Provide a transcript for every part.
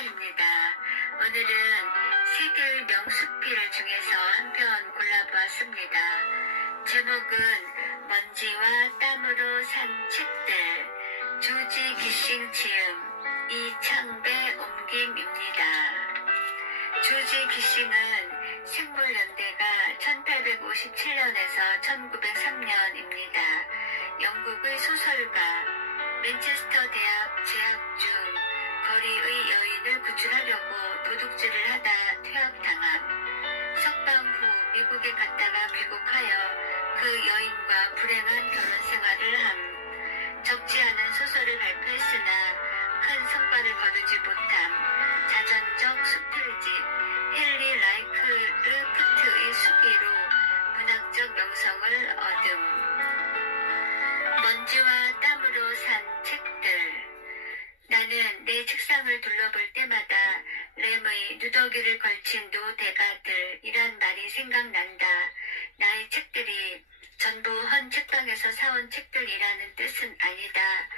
시간입니다. 오늘은 세계의 명수필 중에서 한 편 골라보았습니다. 제목은 먼지와 땀으로 산 책들, 조지 기싱 지음, 이창배 옮김입니다. 조지 기싱은 생물연대가 1857년에서 1903년입니다. 영국의 소설가, 맨체스터 대학 재학 중 거리의 여인을 구출하려고 도둑질을 하다 퇴학당함. 석방 후 미국에 갔다가 귀국하여 그 여인과 불행한 결혼 생활을 함. 적지 않은 소설을 발표했으나 큰 성과를 거두지 못함. 자전적 수필집 헨리 라이크르프트의 수기로 문학적 명성을 얻음. 먼지와 땀으로 산 책들. 나는 내 책상을 둘러볼 때마다 램의 누더기를 걸친 노대가들이란 말이 생각난다. 나의 책들이 전부 헌 책방에서 사온 책들이라는 뜻은 아니다.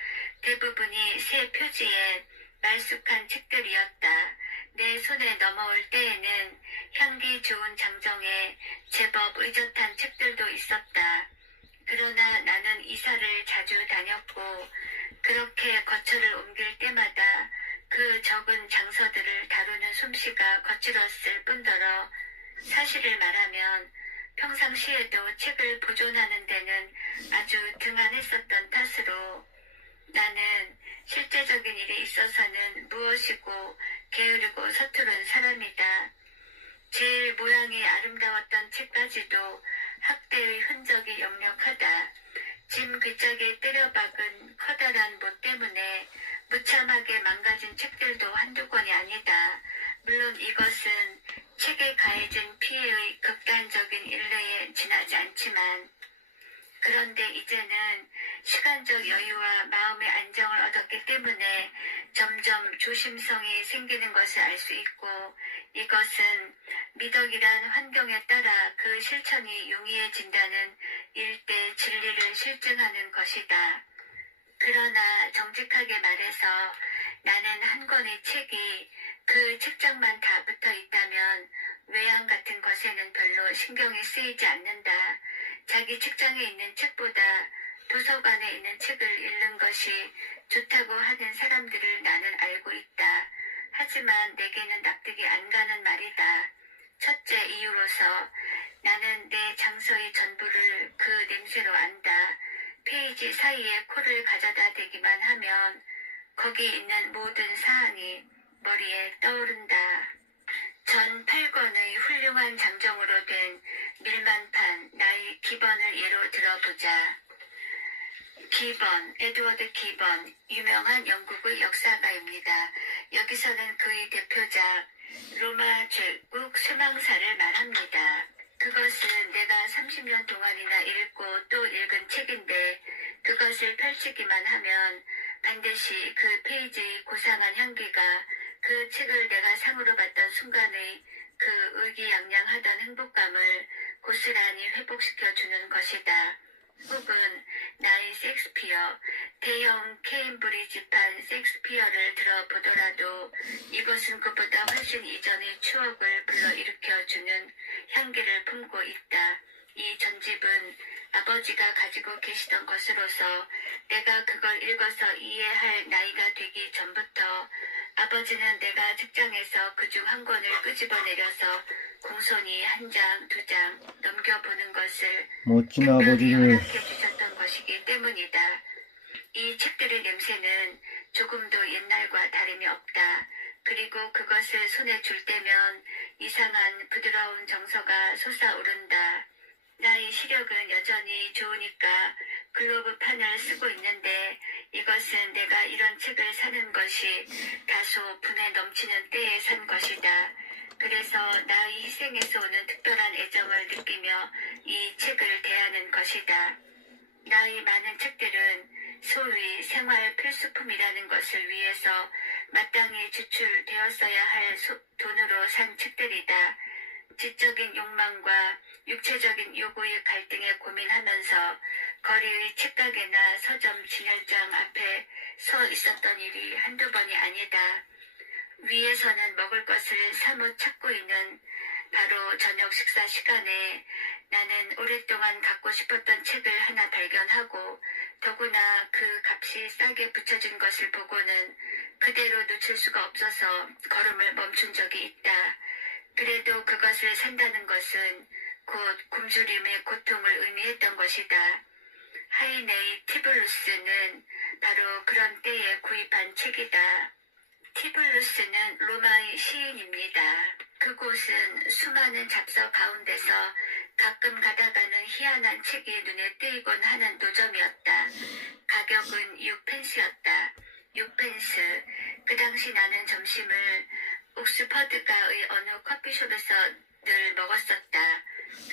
대부분이 새 표지에 말쑥한 책들이었다. 내 손에 넘어올 때에는 향기 좋은 장정에 제법 의젓한 책들도 있었다. 그러나 나는 이사를 자주 다녔고 그렇게 거처를 옮길 때마다 그 적은 장서들을 다루는 솜씨가 거칠었을 뿐더러 사실을 말하면 평상시에도 책을 보존하는 데는 아주 등한했었던 탓으로 나는 실제적인 일에 있어서는 무엇이고 게으르고 서투른 사람이다. 제일 모양이 아름다웠던 책까지도 학대의 흔적이 역력하다. 짐 궤짝에 때려박은 커다란 못 때문에 무참하게 망가진 책들도 한두 권이 아니다. 물론 이것은 책에 가해진 피해의 극단적인 일례에 지나지 않지만 그런데 이제는 시간적 여유와 마음의 안정을 얻었기 때문에 점점 조심성이 생기는 것을 알 수 있고 이것은 미덕이란 환경에 따라 그 실천이 용이해진다는 일대 진리를 실증하는 것이다. 그러나 정직하게 말해서 나는 한 권의 책이 그 책장만 다 붙어 있다면 외양 같은 것에는 별로 신경이 쓰이지 않는다. 자기 책장에 있는 책보다 도서관에 있는 책을 읽는 것이 좋다고 하는 사람들을 나는 알고 있다. 하지만 내게는 납득이 안 가는 말이다. 첫째 이유로서 나는 내 장서의 전부를 그 냄새로 안다. 페이지 사이에 코를 가져다 대기만 하면 거기 있는 모든 사항이 머리에 떠오른다. 전 8권의 훌륭한 장정으로 된 밀만판 나의 기본을 예로 들어보자. 기본, 에드워드 기본, 유명한 영국의 역사가입니다. 여기서는 그의 대표작 로마 제국 수망사를 말합니다. 그것은 내가 30년 동안이나 읽고 또 읽은 책인데 그것을 펼치기만 하면 반드시 그 페이지의 고상한 향기가 그 책을 내가 상으로 받던 순간의 그 의기양양하던 행복감을 고스란히 회복시켜주는 것이다. 혹은 나의 셰익스피어, 대형 케임브리지판 셰익스피어를 들어보더라도 이것은 그보다 훨씬 이전의 추억을 불러일으켜주는 향기를 품고 있다. 이 전집은 아버지가 가지고 계시던 것으로서 내가 그걸 읽어서 이해할 나이가 되기 전부터 아버지는 내가 책장에서 그중 한 권을 끄집어내려서 공손히 한 장, 두 장 넘겨보는 것을 멋진 특별히 아버지를 허락해 주셨던 것이기 때문이다. 이 책들의 냄새는 조금도 옛날과 다름이 없다. 그리고 그것을 손에 줄 때면 이상한 부드러운 정서가 솟아오른다. 나의 시력은 여전히 좋으니까 글로브판을 쓰고 있는데 이것은 내가 이런 책을 사는 것이 다소 분에 넘치는 때에 산 것이다. 그래서 나의 희생에서 오는 특별한 애정을 느끼며 이 책을 대하는 것이다. 나의 많은 책들은 소위 생활 필수품이라는 것을 위해서 마땅히 지출되었어야 할 돈으로 산 책들이다. 지적인 욕망과 육체적인 요구의 갈등에 고민하면서 거리의 책가게나 서점 진열장 앞에 서 있었던 일이 한두 번이 아니다. 위에서는 먹을 것을 사뭇 찾고 있는 바로 저녁 식사 시간에 나는 오랫동안 갖고 싶었던 책을 하나 발견하고 더구나 그 값이 싸게 붙여진 것을 보고는 그대로 놓칠 수가 없어서 걸음을 멈춘 적이 있다. 그래도 그것을 산다는 것은 곧 굶주림의 고통을 의미했던 것이다. 하이네이 티블루스는 바로 그런 때에 구입한 책이다. 티블루스는 로마의 시인입니다. 그곳은 수많은 잡서 가운데서 가끔 가다가는 희한한 책이 눈에 띄곤 하는 노점이었다. 가격은 6펜스였다. 6펜스. 그 당시 나는 점심을 옥스퍼드가의 어느 커피숍에서 늘 먹었었다.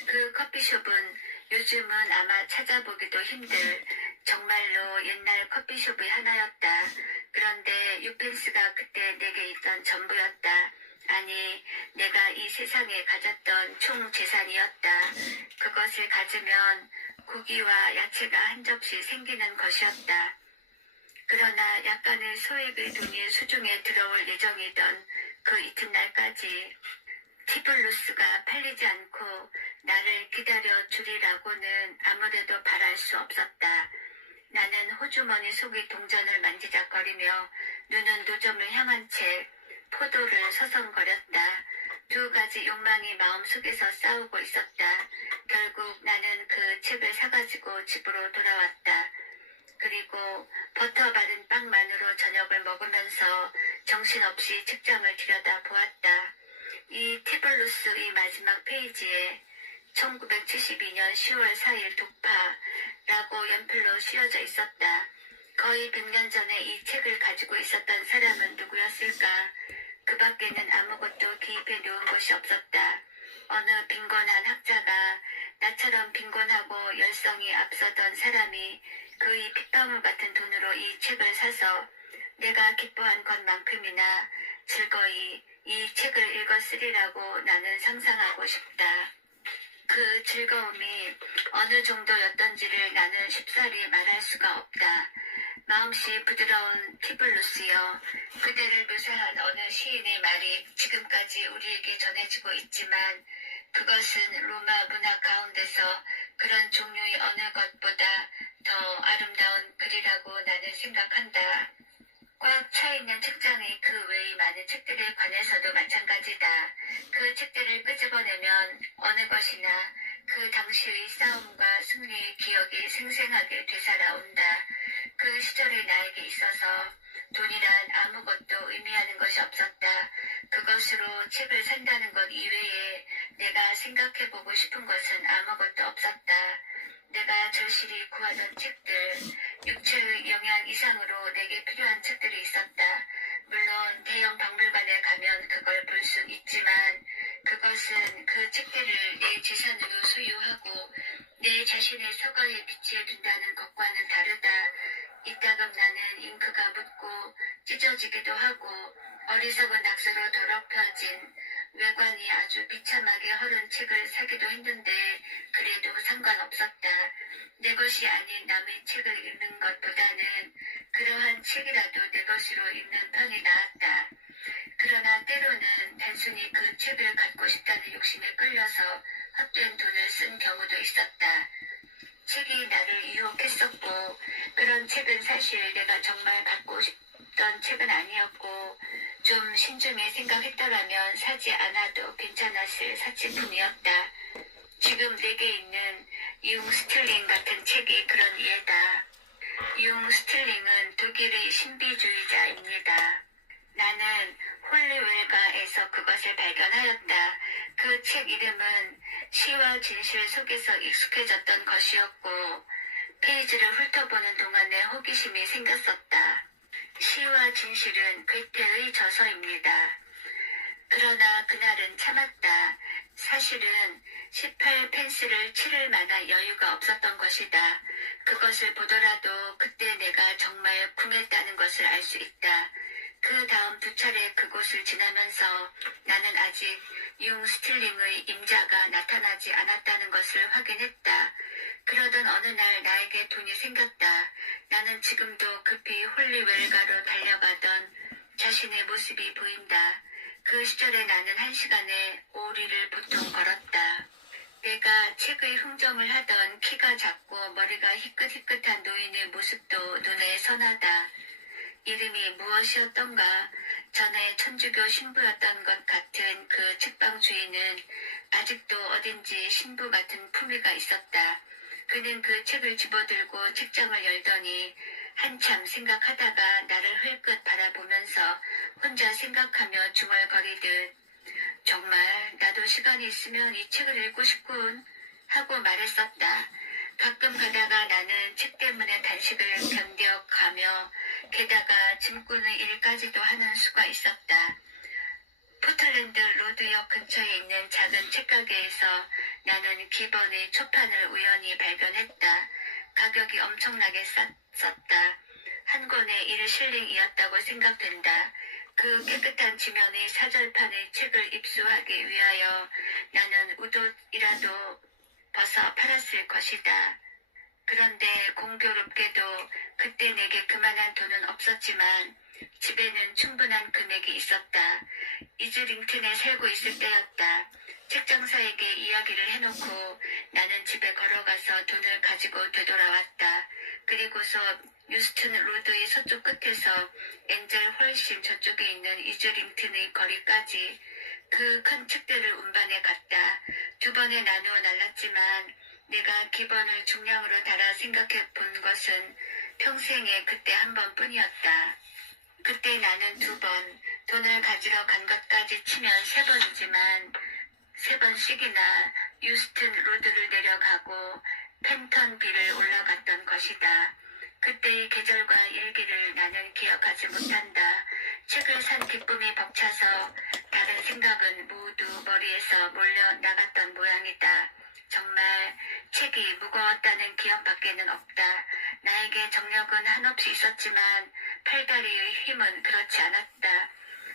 그 커피숍은 요즘은 아마 찾아보기도 힘들 정말로 옛날 커피숍의 하나였다. 그런데 6펜스가 그때 내게 있던 전부였다. 아니, 내가 이 세상에 가졌던 총 재산이었다. 그것을 가지면 고기와 야채가 한 접시 생기는 것이었다. 그러나 약간의 소액의 돈이 수중에 들어올 예정이던 그 이튿날까지 티블루스가 팔리지 않고 나를 기다려 주리라고는 아무래도 바랄 수 없었다. 나는 호주머니 속의 동전을 만지작거리며 눈은 노점을 향한 채 포도를 서성거렸다. 두 가지 욕망이 마음속에서 싸우고 있었다. 결국 나는 그 책을 사가지고 집으로 돌아왔다. 그리고 버터 바른 빵만으로 저녁을 먹으면서 정신없이 책장을 들여다보았다. 이 티블루스의 마지막 페이지에 1972년 10월 4일 독파라고 연필로 씌워져 있었다. 거의 100년 전에 이 책을 가지고 있었던 사람은 누구였을까? 그 밖에는 아무것도 기입해 놓은 것이 없었다. 어느 빈곤한 학자가 나처럼 빈곤하고 열성이 앞서던 사람이 그의 핏방울 같은 돈으로 이 책을 사서 내가 기뻐한 것만큼이나 즐거이 이 책을 읽었으리라고 나는 상상하고 싶다. 그 즐거움이 어느 정도였던지를 나는 쉽사리 말할 수가 없다. 마음씨 부드러운 티블루스여, 그대를 묘사한 어느 시인의 말이 지금까지 우리에게 전해지고 있지만 그것은 로마 문학 가운데서 그런 종류의 어느 것보다 더 아름다운 글이라고 나는 생각한다. 꽉 차있는 책장의 그 외의 많은 책들에 관해서도 마찬가지다. 그 책들을 끄집어내면 어느 것이나 그 당시의 싸움과 승리의 기억이 생생하게 되살아온다. 그 시절의 나에게 있어서 돈이란 아무것도 의미하는 것이 없었다. 그것으로 책을 산다는 것 이외에 내가 생각해보고 싶은 것은 아무것도 없었다. 내가 절실히 구하던 책들, 육체의 영양 이상으로 내게 필요한 책들이 있었다. 물론 대형 박물관에 가면 그걸 볼 수 있지만 그것은 그 책들을 내 재산으로 소유하고 내 자신의 서가에 비치해 둔다는 것과는 다르다. 이따금 나는 잉크가 묻고 찢어지기도 하고 어리석은 낙서로 더럽혀진 외관이 아주 비참하게 허른 책을 사기도 했는데 그래도 상관없었다. 내 것이 아닌 남의 책을 읽는 것보다는 그러한 책이라도 내 것으로 읽는 편이 나았다. 그러나 때로는 단순히 그 책을 갖고 싶다는 욕심에 끌려서 헛된 돈을 쓴 경우도 있었다. 책이 나를 유혹했었고 그런 책은 사실 내가 정말 갖고 싶던 책은 아니었고 좀 신중히 생각했다라면 사지 않아도 괜찮았을 사치품이었다. 지금 내게 있는 융 스틸링 같은 책이 그런 예다. 융 스틸링은 독일의 신비주의자입니다. 나는 홀리웰가에서 그것을 발견하였다. 그 책 이름은 시와 진실 속에서 익숙해졌던 것이었고 페이지를 훑어보는 동안에 호기심이 생겼었다. 시와 진실은 괴테의 저서입니다. 그러나 그날은 참았다. 사실은 18펜스를 치를 만한 여유가 없었던 것이다. 그것을 보더라도 그때 내가 정말 궁했다는 것을 알 수 있다. 그 다음 두 차례 그곳을 지나면서 나는 아직 융 스틸링의 임자가 나타나지 않았다는 것을 확인했다. 그러던 어느 날 나에게 돈이 생겼다. 나는 지금도 급히 홀리웰가로 달려가던 자신의 모습이 보인다. 그 시절에 나는 1시간에 5리를 보통 걸었다. 내가 책의 흥정을 하던 키가 작고 머리가 희끗희끗한 노인의 모습도 눈에 선하다. 이름이 무엇이었던가? 전에 천주교 신부였던 것 같은 그 책방 주인은 아직도 어딘지 신부 같은 품위가 있었다. 그는 그 책을 집어들고 책장을 열더니 한참 생각하다가 나를 흘끗 바라보면서 혼자 생각하며 중얼거리듯 정말 나도 시간이 있으면 이 책을 읽고 싶군 하고 말했었다. 가끔 가다가 나는 책 때문에 단식을 견뎌가며 게다가 짐꾼의 일까지도 하는 수가 있었다. 포틀랜드 로드역 근처에 있는 작은 책가게에서 나는 기본의 초판을 우연히 발견했다. 가격이 엄청나게 쌌었다. 한 권에 1실링이었다고 생각된다. 그 깨끗한 지면의 사절판의 책을 입수하기 위하여 나는 우도이라도 벗어 팔았을 것이다. 그런데 공교롭게도 그때 내게 그만한 돈은 없었지만 집에는 충분한 금액이 있었다. 이즈링튼에 살고 있을 때였다. 책장사에게 이야기를 해놓고 나는 집에 걸어가서 돈을 가지고 되돌아왔다. 그리고서 유스튼 로드의 서쪽 끝에서 엔젤 훨씬 저쪽에 있는 이즈링튼의 거리까지 그 큰 책들을 운반해 갔다. 2번에 나누어 날랐지만 내가 기본을 중량으로 달아 생각해 본 것은 평생에 그때 한 번뿐이었다. 그때 나는 2번, 돈을 가지러 간 것까지 치면 3번이지만 3번씩이나 유스튼 로드를 내려가고 펜턴빌을 올라갔던 것이다. 그때의 계절과 일기를 나는 기억하지 못한다. 책을 산 기쁨이 벅차서 다른 생각은 모두 머리에서 몰려 나갔던 모양이다. 정말 책이 무거웠다는 기억밖에는 없다. 나에게 정력은 한없이 있었지만 팔다리의 힘은 그렇지 않았다.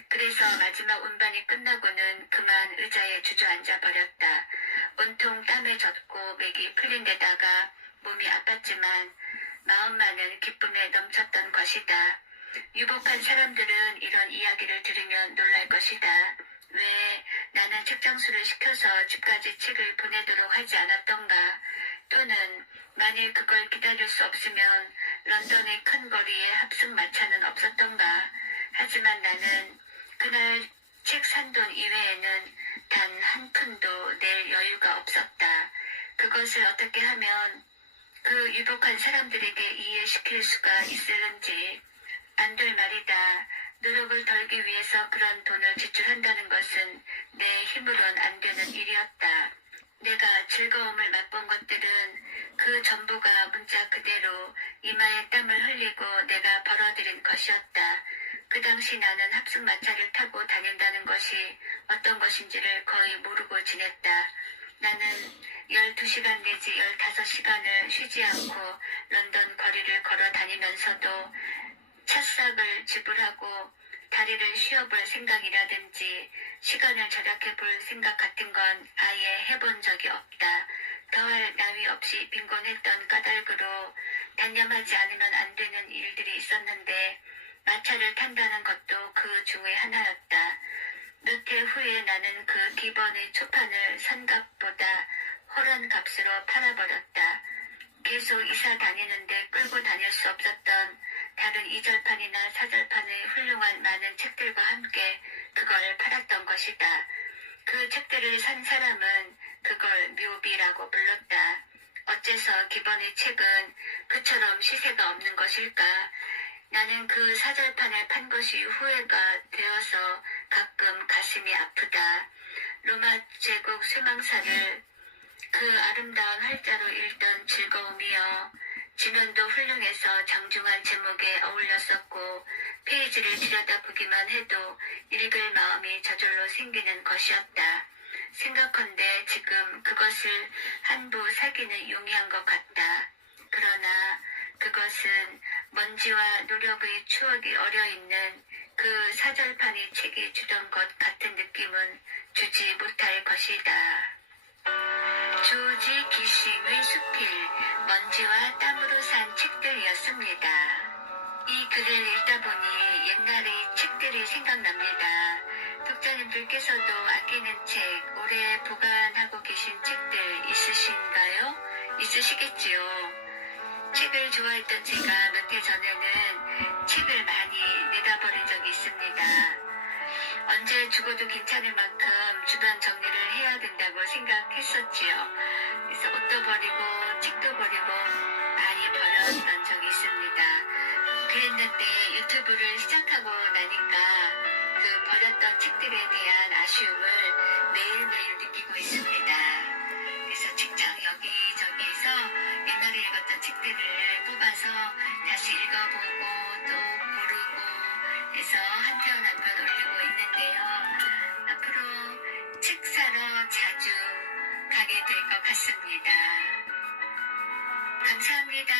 그래서 마지막 운반이 끝나고는 그만 의자에 주저앉아 버렸다. 온통 땀에 젖고 맥이 풀린 데다가 몸이 아팠지만 마음만은 기쁨에 넘쳤던 것이다. 유복한 사람들은 이런 이야기를 들으면 놀랄 것이다. 왜 나는 책장수를 시켜서 집까지 책을 보내도록 하지 않았던가? 또는 만일 그걸 기다릴 수 없으면 런던의 큰 거리에 합승마차는 없었던가? 하지만 나는 그날 책 산 돈 이외에는 단 한 푼도 낼 여유가 없었다. 그것을 어떻게 하면 그 유복한 사람들에게 이해시킬 수가 있을는지 안 될 말이다. 노력을 덜기 위해서 그런 돈을 지출한다는 것은 내 힘으론 안 되는 일이었다. 내가 즐거움을 맛본 것들은 그 전부가 문자 그대로 이마에 땀을 흘리고 내가 벌어들인 것이었다. 그 당시 나는 합승마차를 타고 다닌다는 것이 어떤 것인지를 거의 모르고 지냈다. 나는 12시간 내지 15시간을 쉬지 않고 런던 거리를 걸어 다니면서도 찻싹을 지불하고 다리를 쉬어볼 생각이라든지 시간을 절약해 볼 생각 같은 건 아예 해본 적이 없다. 더할 나위 없이 빈곤했던 까닭으로 단념하지 않으면 안 되는 일들이 있었는데 마차를 탄다는 것도 그 중의 하나였다. 몇 해 후에 나는 그 기본의 초판을 산 값보다 허란 값으로 팔아버렸다. 계속 이사 다니는데 끌고 다닐 수 없었던 다른 2절판이나 4절판의 훌륭한 많은 책들과 함께 그걸 팔았던 것이다. 그 책들을 산 사람은 그걸 묘비라고 불렀다. 어째서 기본의 책은 그처럼 시세가 없는 것일까? 나는 그 4절판을 판 것이 후회가 되어서 가끔 가슴이 아프다. 로마 제국 쇠망사를 그 아름다운 활자로 읽던 즐거움이여. 지면도 훌륭해서 장중한 제목에 어울렸었고 페이지를 들여다보기만 해도 읽을 마음이 저절로 생기는 것이었다. 생각컨대 지금 그것을 한부 사기는 용이한 것 같다. 그러나 그것은 먼지와 노력의 추억이 어려있는 그 사절판의 책이 주던 것 같은 느낌은 주지 못할 것이다. 조지 기싱의 수필, 먼지와 땀으로 산 책들이었습니다. 이 글을 읽다 보니 옛날의 책들이 생각납니다. 독자님들께서도 아끼는 책, 오래 보관하고 계신 책들 있으신가요? 있으시겠지요. 책을 좋아했던 제가 몇 해 전에는 책을 많이 내다버린 적이 있습니다. 언제 죽어도 괜찮을 만큼 주변 정리를 해야 된다고 생각했었지요. 그래서 옷도 버리고 책도 버리고 많이 버렸던 적이 있습니다. 그랬는데 유튜브를 시작하고 나니까 그 버렸던 책들에 대한 아쉬움을 매일매일 느끼고 있습니다. 그래서 책장 여기저기에서 옛날에 읽었던 책들을 뽑아서 다시 읽어보고 또 고르고 해서 한 편 한 편 올리고 있는데요. 앞으로 책 사러 자주 가게 될 것 같습니다. 감사합니다.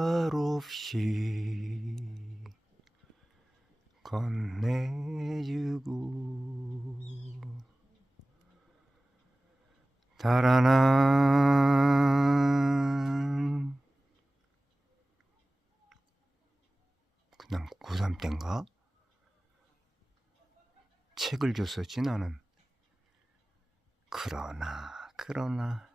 말없이 건네주고 달아난 그냥 고3 땐가? 책을 줬었지 나는. 그러나